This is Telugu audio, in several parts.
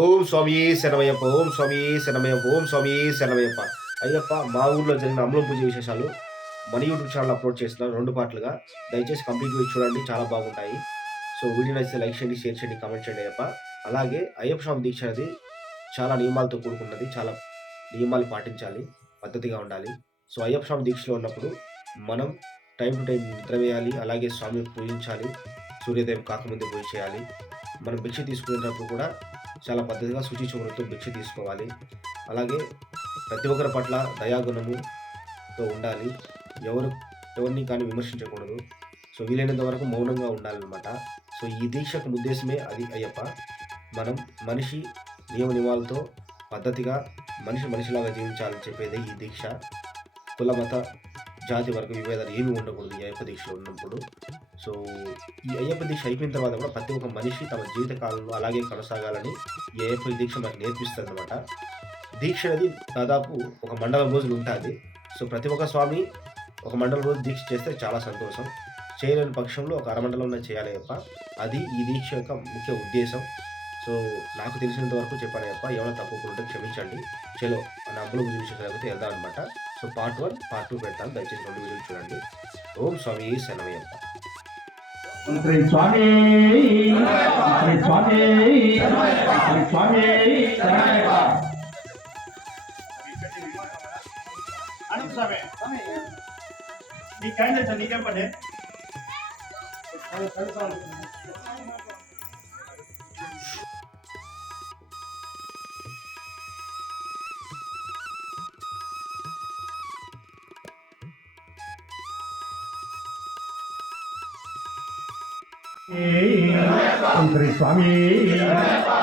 ఓం స్వామి శరణమయ్యప్ప ఓం స్వామి శరణమయ్యప్ప ఓం స్వామి శరణమయ్యప్ప. అయ్యప్ప మా ఊర్లో జరిగిన అమలం పూజ విశేషాలు మన యూట్యూబ్ ఛానల్ అప్లోడ్ చేస్తున్నాను రెండు పాటలుగా దయచేసి కంప్లీట్ చూడండి చాలా బాగుంటాయి. సో వీడియో నచ్చితే లైక్ చేయండి షేర్ చేయండి కామెంట్ చేయండి అయ్యప్ప. అలాగే అయ్యప్ప స్వామి దీక్ష అనేది చాలా నియమాలతో కూడుకున్నది చాలా నియమాలు పాటించాలి పద్ధతిగా ఉండాలి. సో అయ్యప్ప స్వామి దీక్షలో ఉన్నప్పుడు మనం టైం టు టైం నిద్ర వేయాలి అలాగే స్వామిని పూజించాలి సూర్యోదయం కాకముందే పూజ చేయాలి. మనం భిక్ష తీసుకునేటప్పుడు కూడా చాలా పద్ధతిగా శుచి చూపులతో భిక్ష తీసుకోవాలి. అలాగే ప్రతి ఒక్కరి పట్ల దయాగుణముతో ఉండాలి. ఎవరు ఎవరిని కానీ విమర్శించకూడదు. సో వీలైనంత వరకు మౌనంగా ఉండాలన్నమాట. సో ఈ దీక్షకు ఉద్దేశమే అది అయ్యప్ప. మనం మనిషి నియమ నియమాలతో పద్ధతిగా మనిషి మనిషిలాగా జీవించాలని చెప్పేది ఈ దీక్ష. కుల మత జాతి వర్గ విభేదాలు ఏమీ ఉండకూడదు ఈ అయ్యప్ప దీక్షలో ఉన్నప్పుడు. సో ఈ అయ్యప్ప దీక్ష అయిపోయిన తర్వాత కూడా ప్రతి ఒక్క మనిషి తమ జీవిత కాలంలో అలాగే కొనసాగాలని ఈ అయ్యప్ప దీక్ష మనకు నేర్పిస్తుంది అనమాట దీక్ష అనేది దాదాపు ఒక మండలం రోజులు ఉంటుంది. సో ప్రతి ఒక్క స్వామి ఒక మండలం రోజు దీక్ష చేస్తే చాలా సంతోషం. చేయలేని పక్షంలో ఒక అరమండలంలో చేయాలి అయ్యప్ప. అది ఈ దీక్ష యొక్క ముఖ్య ఉద్దేశం. సో నాకు తెలిసినంత వరకు చెప్పాను అయ్యప్ప ఏమైనా తప్పకుండా క్షమించండి. చలో మన అప్పుల గురించి లేకపోతే వెళ్దాం అనమాట so part one part two పెడతాను. దయచేసి రెండు వీడియోలు చూడండి. ఓం స్వామి శనమయ్యప్ప శ్రీ స్వామి శ్రీ స్వామి శ్రీ స్వామి శరణయ్యప్ప. అనంత స్వామి నీ కైండ్ వచ్చా నీకేం పని? శ్రీ స్వామి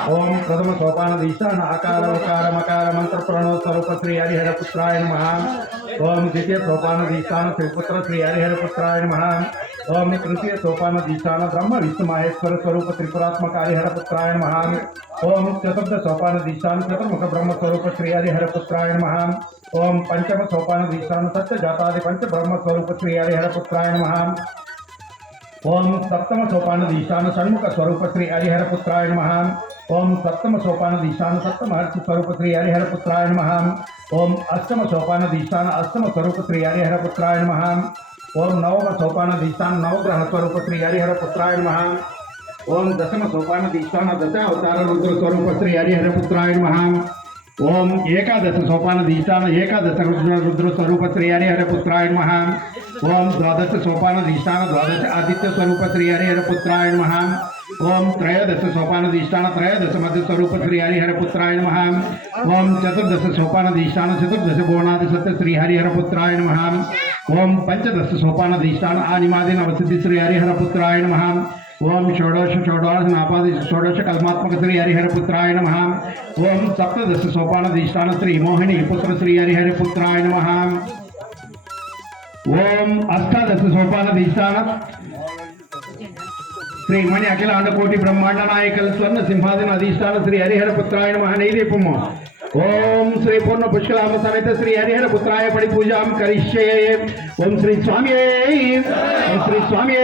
ఓం ప్రథమ సోపాన దీశాన ఆకార ఉకార మకార మంత్ర ప్రణవ స్వరూప శ్రీ హరిహర పుత్రాయ నమ ఓం ద్వితీయ సోపాన దీశాన శ్రీపుత్ర శ్రీ హరిహర పుత్రాయ నమ ఓం తృతీయ సోపాన దీశాన బ్రహ్మ విష్ణు మహేశ్వర స్వరూప త్రిపురాత్మక హరిహర పుత్రాయ నమ ఓం చతుర్థ సోపాన దీశాన చతుర్ముఖ బ్రహ్మ స్వరూప శ్రీ హరిహర పుత్రాయ నమ ఓం పంచమ సోపాన దీశాన సత్య జాతాది పంచ బ్రహ్మ స్వరూప శ్రీ హరిహర పుత్రాయ నమ ओम सप्तम सोपान दिशान षण्मुख स्वरूप श्री हरिहर पुत्राय नमः। ओम सप्तम सोपान दिशान सप्तम हर्ष स्वरूप श्री हरिहर पुत्राय नमः। ओम अष्टम सोपान दिशान अष्टम स्वरूप श्री हरिहर पुत्राय नमः। ओम नवम सोपान दिशान नवग्रह स्वरूप श्री हरिहर पुत्राय नमः। ओम दशम सोपान दिशान दशावतार रुद्र स्वरूप श्री हरिहर पुत्राय नमः। ओम एकादश सोपान अधिष्ठान एकादश रुद्र स्वरूप त्रिहरि हरे पुत्राय नमः। ओम द्वादश सोपान अधिष्ठान द्वादश आदित्य स्वरूप त्रिहरि हरे पुत्राय नमः। ओम त्रयोदश सोपान अधिष्ठान त्रयोदश मध्य स्वरूप श्रीहरि हर पुत्राय नमः। ओम चतुर्दश सोपान अधिष्ठान चतुर्दश गोणादि सत्य श्रीहरि हर पुत्राय नमः। ओम पंचदश सोपान अधिष्ठान आदिमादि नवसिद्धि श्रीहरि हर पुत्राय नमः। ఓం షోడోష షోడోష నాపాది షోడోష కల్మాత్మక శ్రీ హరిహరపుత్రాయ నమ. ఓం సప్తదశ సోపానధిష్టాన శ్రీ మోహిని పుత్ర శ్రీ హరిహరపుత్రాయ నమ. ఓం అష్టాదశ సోపానధిష్టాన శ్రీ మణి అఖిల అండకోటి బ్రహ్మాండ నాయకల స్వర్ణ సింహాదిన అధిష్టాన శ్రీ హరిహరపుత్రాయ నమ. నైదీపము ओम श्री पूर्ण पुष्कलाम समेत श्री हरिहर पुत्राय पड़ी पूजा करिष्ये। ओम श्री स्वामी ओम श्री स्वामी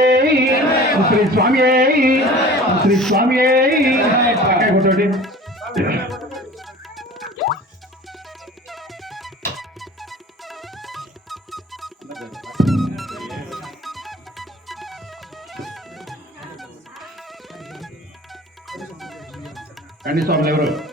ओम श्री स्वामी ओम श्री स्वामी काय फोटोटी கண்டிப்பா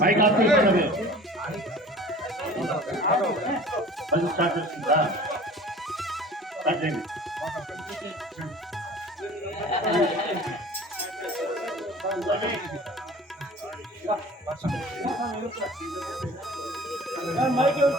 బైక్ ఆఫ్ చేస్తున్నది బైక్ స్టార్ట్ చేస్తుందా స్టార్ట్ చేయండి Thank you. Mấy cái.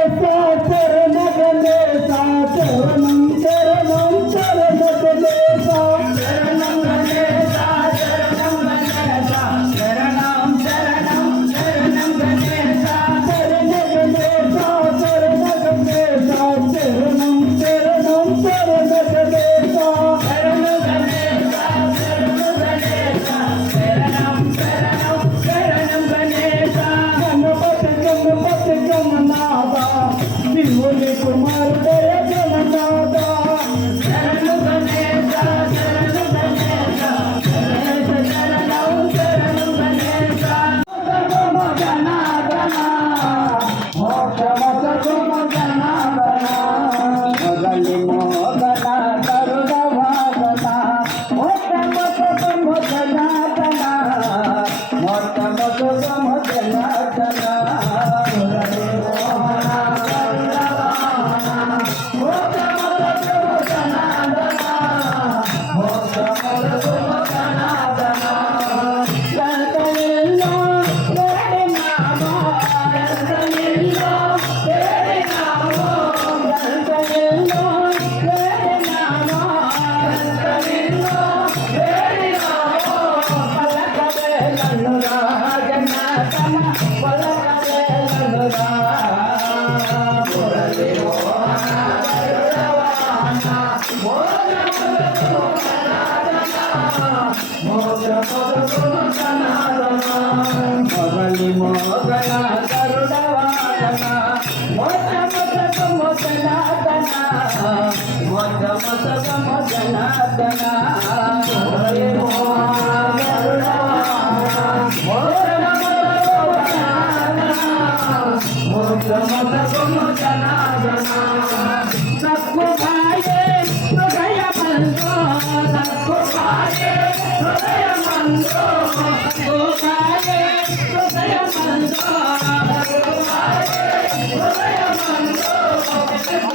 Thank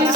you.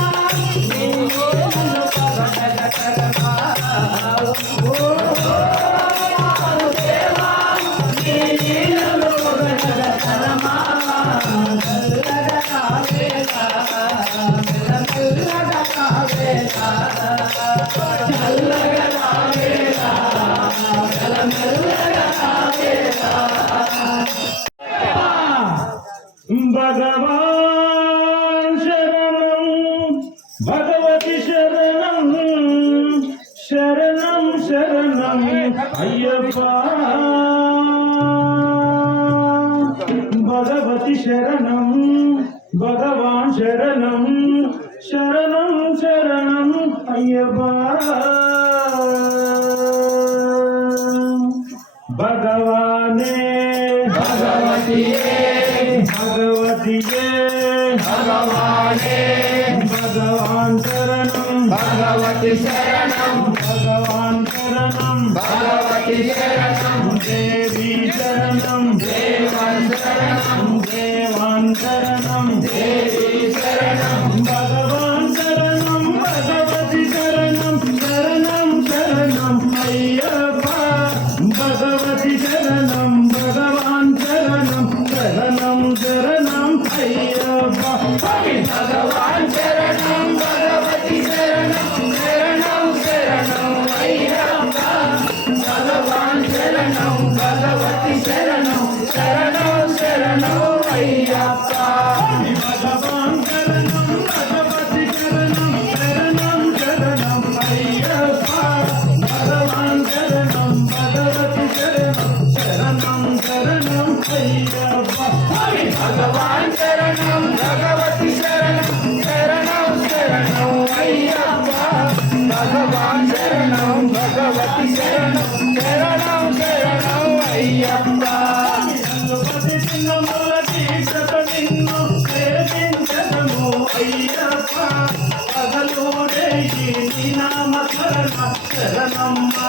பகவான் சரணம் பகவதி சரணம் சரணம் சரணம் ஐயப்பா శరణాగతియే భగవానే భగవాన్ శరణం భగవతి శరణం fucking it.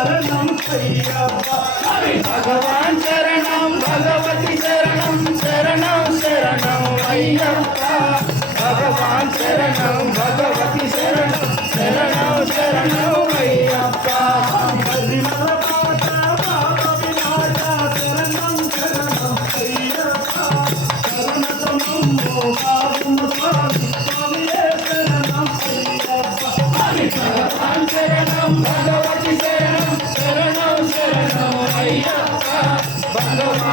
शरणम सैयप्पा भगवान शरणम भगवती शरणम शरणम शरणम अय्यप्पा। भगवान शरणम भगवती शरणम शरणम शरणम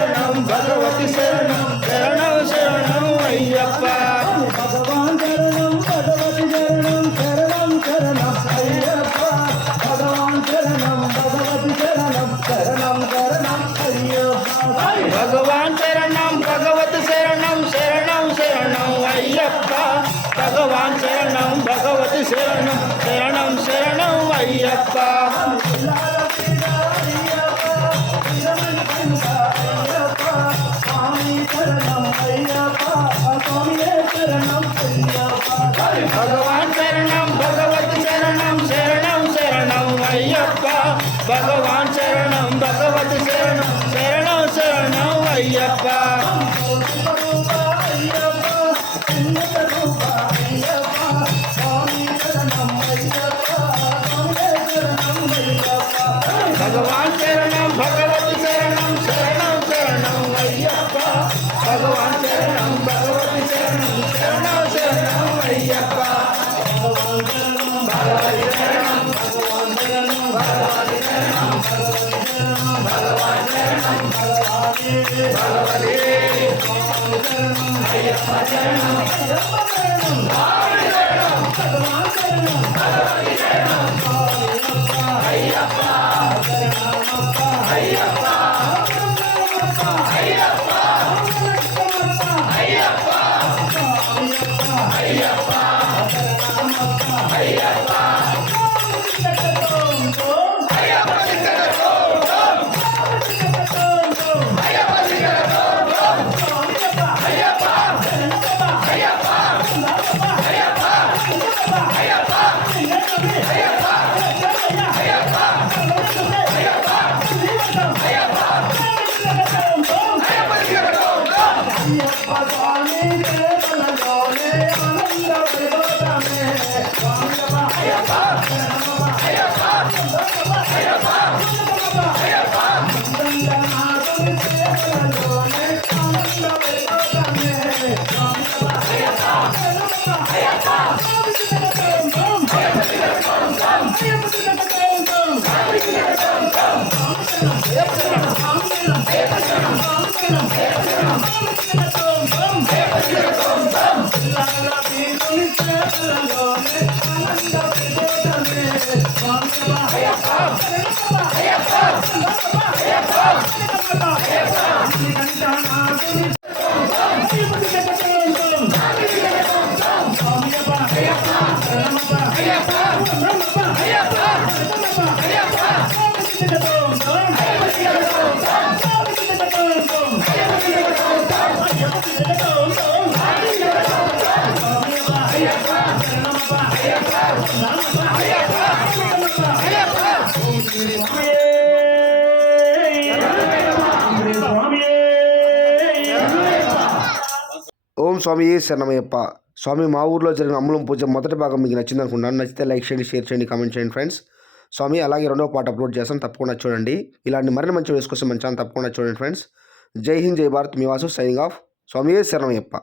சரணம் பகவதி சரணம் சரணம் சரணம் ஐயப்பா பகவான் சரணம் பகவதி சரணம் சரணம் சரணம் ஐயப்பா பகவான் சரணம் பகவதி சரணம் சரணம் சரணம் ஐயப்பா பகவான் சரணம் பகவத் சரணம் சரணம் சரணம் ஐயப்பா பகவான் சரணம் பகவத் சரணம் சரணம் சரணம் ஐயப்பா అయ్యప్ప భగవాన్ శరణం భగవతి శరణం శరణం శరణం అయ్యప్ప I'm Hadi anne. لا لا స్వామి శరణమయ్యప్ప. స్వామి మా ఊర్లో జరిగిన అమలం పూజ మొదటి భాగం మీకు నచ్చింది అనుకున్నాను నచ్చితే లైక్ చేయండి షేర్ చేయండి కామెంట్ చేయండి ఫ్రెండ్స్. స్వామి అలాగే రెండో పాట అప్లోడ్ చేస్తాను తప్పకుండా చూడండి. ఇలాంటి మరిన్ని మంచి వీడియోస్ కోసం మన ఛానల్ తప్పకుండా చూడండి ఫ్రెండ్స్. జై హింద్ జై భారత్. మీ వాసు సైనింగ్ ఆఫ్ స్వామి శరణమయ్యప్ప.